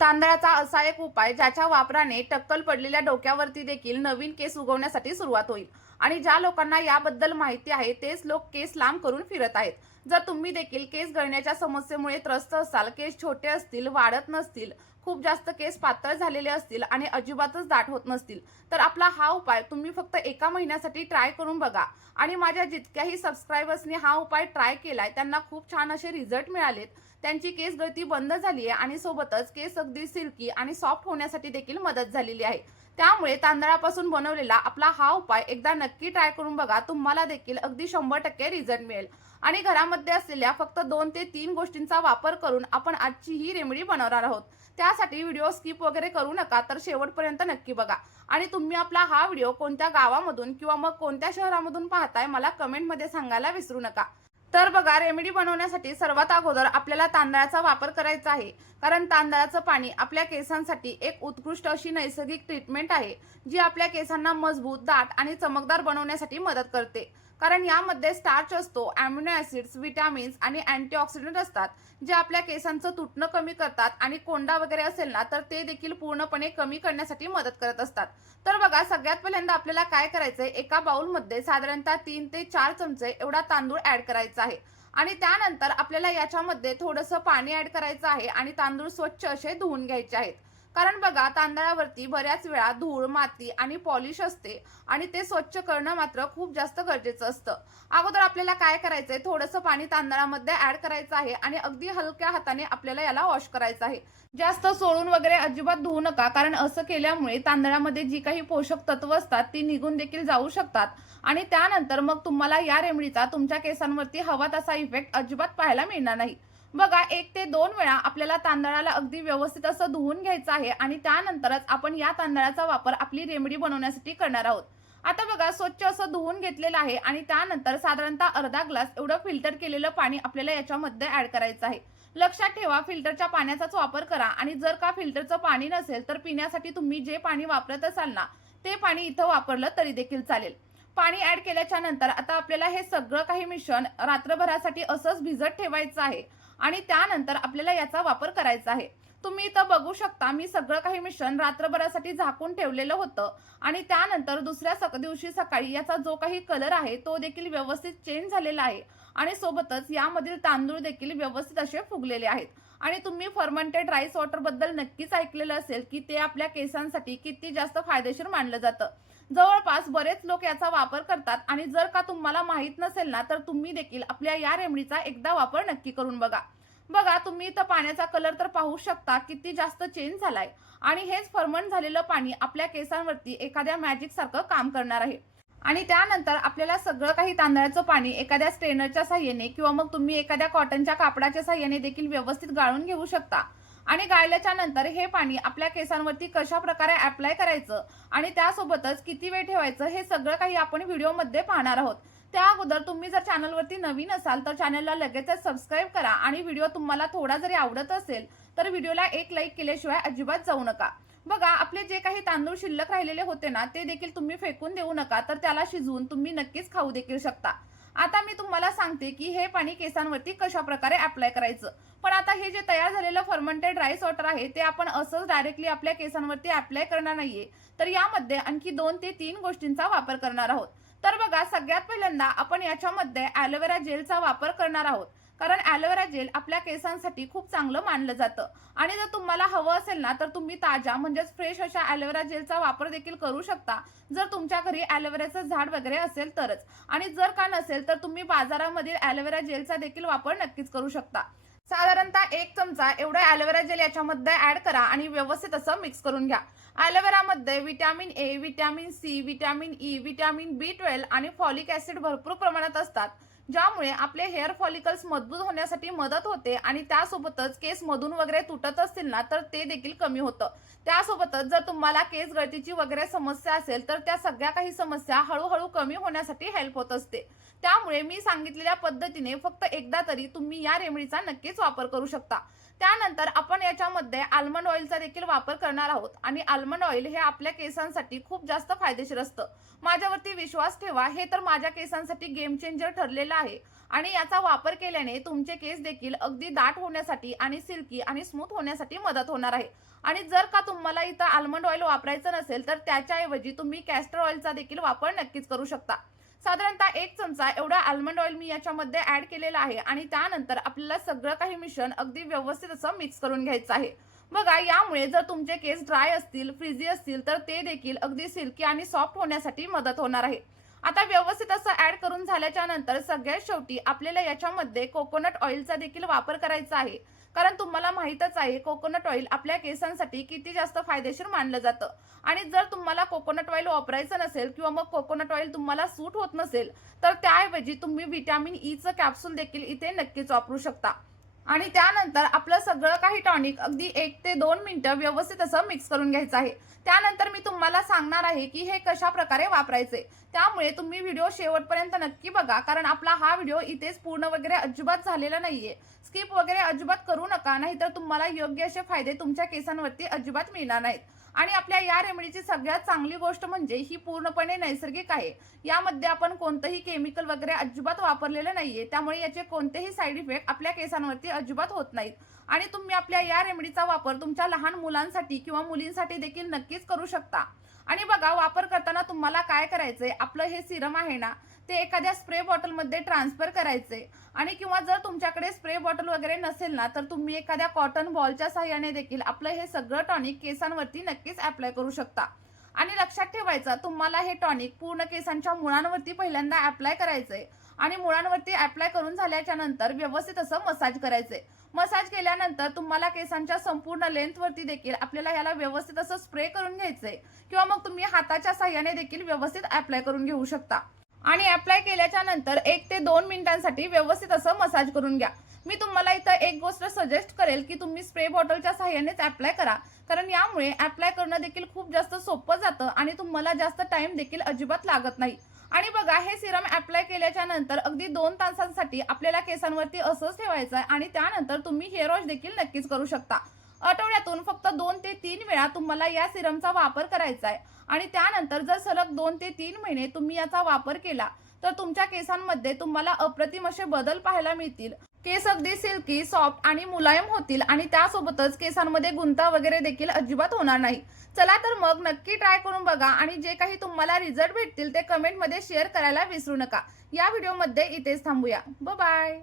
तांदळाचा असा एक उपाय ज्याच्या वापराने टक्कल पडलेल्या डोक्यावरती देखील नवीन केस उगवण्यासाठी सुरुवात होईल आणि ज्या लोकांना याबद्दल माहिती आहे तेच लोक केस लांब करून फिरत आहेत. जर तुम्ही देखील केस गळण्याच्या समस्येमुळे त्रस्त असाल, केस छोटे असतील, वाढत नसतील, खूप जास्त केस पातळ झालेले असतील आणि अजिबातच दाट होत नसतील, तर आपला हा उपाय तुम्ही फक्त एका महिन्यासाठी ट्राय करून बघा. आणि माझ्या जितक्याही सबस्क्रायबर्सनी हा उपाय ट्राय केलाय त्यांना खूप छान असे रिझल्ट मिळालेत. त्यांची केस गळती बंद झाली आहे आणि सोबतच केस अगदी सिल्की आणि सॉफ्ट होण्यासाठी देखील मदत झालेली आहे. त्यामुळे तांदळापासून बनवलेला आपला हा उपाय एकदा नक्की ट्राय करून बघा. तुम्हाला देखील अगदी 100% रिझल्ट मिळेल. आणि घरामध्ये असलेल्या फक्त 2 ते 3 गोष्टींचा वापर करून आपण आजची ही रेमेडी बनवणार आहोत. त्यासाठी व्हिडिओ स्किप वगैरे करू नका, तर शेवटपर्यंत नक्की बघा. आणि तुम्ही आपला हा व्हिडिओ कोणत्या गावामधून किंवा मग कोणत्या शहरामधून पाहताय मला कमेंटमध्ये सांगायला विसरू नका. तर बघा, रेमेडी बनवण्यासाठी सर्वात अगोदर आपल्याला तांदळाचा वापर करायचा आहे. कारण तांदळाचं पाणी आपल्या केसांसाठी एक उत्कृष्ट अशी नैसर्गिक ट्रीटमेंट आहे, जी आपल्या केसांना मजबूत, दाट आणि चमकदार बनवण्यासाठी मदत करते. कारण यामध्ये स्टार्च असतो, अॅमिनो ऍसिड्स, विटॅमिन्स आणि अँटीऑक्सिडंट असतात, जे आपल्या केसांचं तुटणं कमी करतात आणि कोंडा वगैरे असेल ना तर ते देखील पूर्णपणे कमी करण्यासाठी मदत करत असतात. तर बघा, सगळ्यात पहिल्यांदा आपल्याला काय करायचंय, एका बाउलमध्ये साधारणतः 3 ते 4 चमचे एवढा तांदूळ ऍड करायचा आहे. आणि त्यानंतर आपल्याला याच्यामध्ये थोडंसं पाणी ऍड करायचं आहे आणि तांदूळ स्वच्छ असे धुवून घ्यायचे आहेत. कारण बघा, तांदळावरती बऱ्याच वेळा धूळ, माती आणि पॉलिश असते आणि ते स्वच्छ करणं मात्र खूप जास्त गरजेचं असतं. अगोदर आपल्याला काय करायचंय, थोडंसं पाणी तांदळामध्ये ऍड करायचं आहे आणि अगदी हलक्या हाताने आपल्याला याला वॉश करायचं आहे. जास्त सोडून वगैरे अजिबात धुवू नका, कारण असं केल्यामुळे तांदळामध्ये जी काही पोषक तत्व असतात ती निघून देखील जाऊ शकतात आणि त्यानंतर मग तुम्हाला या रेमेडीचा तुमच्या केसांवरती हवा तसा इफेक्ट अजिबात पाहायला मिळणार नाही. बघा, 1 ते 2 वेळा आपल्याला तांदळाला अगदी व्यवस्थित असं धुवून घ्यायचं आहे आणि त्यानंतरच आपण या तांदळाचा वापर आपली रेमेडी बनवण्यासाठी करणार आहोत. आता बघा, स्वच्छ असं धुवून घेतलेलं आहे आणि त्यानंतर साधारणतः अर्धा ग्लास एवढं फिल्टर केलेलं पाणी आपल्याला याच्यामध्ये ऍड करायचं आहे. लक्षात ठेवा, फिल्टरच्या पाण्याचाच वापर करा आणि जर का फिल्टरचं पाणी नसेल तर पिण्यासाठी तुम्ही जे पाणी वापरत असाल ना ते पाणी इथं वापरलं तरी देखील चालेल. पाणी ऍड केल्याच्या नंतर आता आपल्याला हे सगळं काही मिश्रण रात्रभरासाठी असंच भिजत ठेवायचं आहे आणि त्यानंतर आपल्याला याचा वापर करायचा आहे. तुम्ही इथं बघू शकता, मी सगळं काही मिश्रण रात्रभरासाठी झाकून ठेवलेलं होतं आणि त्यानंतर दुसऱ्या दिवशी सकाळी याचा जो काही कलर आहे तो देखील व्यवस्थित चेंज झालेला आहे आणि सोबतच यामधील तांदूळ देखील व्यवस्थित असे फुगलेले आहेत. आणि तुम्ही फर्मेंटेड राईस वॉटर बद्दल नक्कीच ऐकलेलं असेल की ते आपल्या केसांसाठी किती जास्त फायदेशीर मानलं जातं. जवळपास बरेच लोक याचा वापर करतात आणि जर का तुम्हाला माहित नसेल ना तर तुम्ही देखील आपल्या या रेमेडीचा एकदा वापर नक्की करून बघा. बघा, तुम्ही इथं पाण्याचा कलर तर पाहू शकता किती जास्त चेंज झालाय आणि हेच फर्मंट झालेलं पाणी आपल्या केसांवरती एखाद्या मॅजिक सारखं काम करणार आहे. आणि त्यानंतर आपल्याला सगळं काही तांदळाचं पाणी एखाद्या स्ट्रेनरच्या साहाय्याने किंवा मग तुम्ही एखाद्या कॉटनच्या कापडाच्या साहाय्याने देखील व्यवस्थित गाळून घेऊ शकता. आणि गाळल्याच्या नंतर हे पाणी आपल्या केसांवरती कशा प्रकारे अप्लाय करायचं आणि त्यासोबतच किती वेळ ठेवायचं हे सगळं काही आपण व्हिडिओमध्ये पाहणार आहोत. त्या अगोदर तुम्ही जर चॅनलवरती नवीन असाल तर चॅनलला लगेचच सबस्क्राईब करा आणि व्हिडिओ तुम्हाला थोडा जरी आवडत असेल तर व्हिडिओला एक लाईक केल्याशिवाय अजिबात जाऊ नका. बघा, आपले जे काही तांदूळ शिल्लक राहिलेले होते ना ते देखील तुम्ही फेकून देऊ नका, तर त्याला शिजवून तुम्ही नक्कीच खाऊ देखील शकता. आता मी तुम्हाला सांगते की हे पाणी केसांवरती कशा प्रकारे अप्लाय करायचं. पण आता हे जे तयार झालेलं फर्मेंटेड राईस वॉटर आहे ते आपण असंच डायरेक्टली आपल्या केसांवरती अप्लाय करणार नाहीये, तर यामध्ये आणखी 2 ते 3 गोष्टींचा वापर करणार आहोत. तर बघा, सगळ्यात पहिल्यांदा आपण याच्यामध्ये ॲलोवेरा जेलचा वापर करणार आहोत. कारण ॲलोवेरा जेल आपल्या केसांसाठी खूप चांगलं मानलं जातं आणि जर तुम्हाला हवं असेल ना तर तुम्ही ताज्या म्हणजेच फ्रेश अशा ॲलोवेरा जेलचा वापर देखील करू शकता, जर तुमच्या घरी ॲलोवेराचं झाड वगैरे असेल तरच. आणि जर का नसेल तर तुम्ही बाजारामधील ॲलोवेरा जेलचा देखील वापर नक्कीच करू शकता. साधारणतः 1 चमचा एवढं ॲलोवेरा जेल याच्यामध्ये ऍड करा आणि व्यवस्थित असं मिक्स करून घ्या. ॲलोवेरामध्ये vitamin A, vitamin C, vitamin E, vitamin B12 आणि फॉलिक ऍसिड भरपूर प्रमाणात असतात, ज्यामुळे आपले हेअर फॉलिकल्स मजबूत होण्यासाठी मदत होते आणि त्यासोबतच केस मधून वगैरे तुटत असतील ना तर ते देखील कमी होतं. त्यासोबतच जर तुम्हाला केस गळतीची वगैरे समस्या असेल तर त्या सगळ्या काही समस्या हळूहळू कमी होण्यासाठी हेल्प होत असते. त्यामुळे मी सांगितलेल्या पद्धतीने फक्त एकदा तरी तुम्ही या रेमेडीचा नक्कीच वापर करू शकता. त्यानंतर आपण याच्यामध्ये आल्मंड ऑइलचा देखील वापर करणार आहोत आणि आल्मंड ऑइल हे आपल्या केसांसाठी खूप जास्त फायदेशीर असतं. माझ्यावरती विश्वास ठेवा, हे तर माझ्या केसांसाठी गेम चेंजर ठरलेलं आहे आणि याचा वापर केल्याने तुमचे केस देखील अगदी दाट होण्यासाठी आणि सिल्की आणि स्मूथ होण्यासाठी मदत होणार आहे. आणि जर का तुम्हाला इथं आल्मंड ऑइल वापरायचं नसेल तर त्याच्याऐवजी तुम्ही कॅस्टर ऑइलचा देखील वापर नक्कीच करू शकता. साधारणतः 1 चमचा एवढा आल्मंड ऑइल मी याच्यामध्ये ऍड केलेला आहे आणि त्यानंतर आपल्याला सगळं काही मिश्रण अगदी व्यवस्थित असं मिक्स करून घ्यायचं आहे. बघा, यामुळे जर तुमचे केस ड्राय असतील, फ्रिझी असतील तर ते देखील अगदी सिल्की आणि सॉफ्ट होण्यासाठी मदत होणार आहे. आता व्यवस्थित असं ऍड करून झाल्याच्या नंतर सगळ्यात शेवटी आपल्याला याच्यामध्ये कोकोनट ऑइलचा देखील वापर करायचा आहे. कारण तुम्हाला माहीतच आहे कोकोनट ऑइल आपल्या केसांसाठी किती जास्त फायदेशीर मानलं जातं. आणि जर तुम्हाला कोकोनट ऑइल वापरायचं नसेल किंवा मग कोकोनट ऑइल तुम्हाला सूट होत नसेल तर त्याऐवजी तुम्ही व्हिटॅमिन ईचं कॅप्सूल देखील इथे नक्कीच वापरू शकता. आणि त्यानंतर आपलं सगळं काही टॉनिक अगदी 1 ते 2 मिनिटं व्यवस्थित असं मिक्स करून घ्यायचं आहे. त्यानंतर मी तुम्हाला सांगणार आहे की हे कशा प्रकारे वापरायचे. त्यामुळे तुम्ही व्हिडिओ शेवटपर्यंत नक्की बघा, कारण आपला हा व्हिडिओ इथेच पूर्ण वगैरे अजिबात झालेला नाहीये. स्किप वगैरे अजिबात करू नका, नाहीतर तुम्हाला योग्य असे फायदे तुमच्या केसांवरती अजिबात मिळणार नाहीत. आणि आपल्या या रेमेडीची सगळ्यात चांगली गोष्ट म्हणजे ही पूर्णपणे नैसर्गिक आहे. यामध्ये आपण कोणतंही केमिकल वगैरे अजिबात वापरलेलं नाहीये, त्यामुळे याचे कोणतेही साईड इफेक्ट आपल्या केसांवरती अजिबात होत नाहीत. आणि तुम्ही आपल्या या रेमेडीचा वापर तुमच्या लहान मुलांसाठी किंवा मुलींसाठी देखील नक्कीच करू शकता. आणि बघा, वापर करताना तुम्हाला काय करायचंय, आपलं हे सिरम आहे ना ते एखाद्या स्प्रे बॉटलमध्ये ट्रान्सफर करायचे. आणि किंवा जर तुमच्याकडे स्प्रे बॉटल वगैरे नसेल ना तर तुम्ही एखाद्या कॉटन बॉलच्या सहाय्याने देखील आपलं हे सगळं टॉनिक केसांवरती नक्कीच अप्लाय करू शकता. आणि लक्षात ठेवायचं, तुम्हाला हे टॉनिक पूर्ण केसांच्या मुळांवरती पहिल्यांदा अप्लाय करायचंय आणि मुळांवरती अप्लाय करून झाल्याच्या नंतर व्यवस्थित असं मसाज करायचंय. मसाज केल्यानंतर तुम्हाला केसांच्या संपूर्ण लेंथवरती देखील आपल्याला ह्याला व्यवस्थित असं स्प्रे करून घ्यायचंय किंवा मग तुम्ही हाताच्या सहाय्याने देखील व्यवस्थित अप्लाय करून घेऊ शकता. आणि अप्लाय केल्याच्या नंतर 1 ते 2 मिनिटांसाठी व्यवस्थित असं मसाज करून घ्या. मी तुम्हाला इथं एक गोष्ट सजेस्ट करेल की तुम्ही स्प्रे बॉटलच्या सहाय्यानेच अप्लाय करा, कारण यामुळे अप्लाय करणं देखील खूप जास्त सोपं जातं आणि तुम्हाला जास्त टाइम देखील अजिबात लागत नाही. आणि बघा, हे सिरम अप्लाय केल्याच्या नंतर अगदी 2 तासांसाठी आपल्याला केसांवरती असंच ठेवायचं आहे आणि त्यानंतर तुम्ही हेअर वॉश देखील नक्कीच करू शकता. आठवड्यातून फक्त 2 ते 3 वेळा तुम्हाला या सिरमचा वापर करायचा आहे. आणि त्यानंतर जर सलग 2 ते 3 महिने तुम्ही याचा वापर केला तर तुमच्या केसांमध्ये तुम्हाला अप्रतिम असे बदल पाहायला मिळतील. केस अगदी सिल्की, सॉफ्ट आणि मुलायम होतील आणि त्यासोबतच केसांमध्ये गुंता वगैरे देखील अजिबात होणार नाही. चला तर मग नक्की ट्राय करून बघा आणि जे काही तुम्हाला रिझल्ट भेटतील ते कमेंटमध्ये शेअर करायला विसरू नका. या व्हिडिओमध्ये इथेच थांबूया. Bye bye.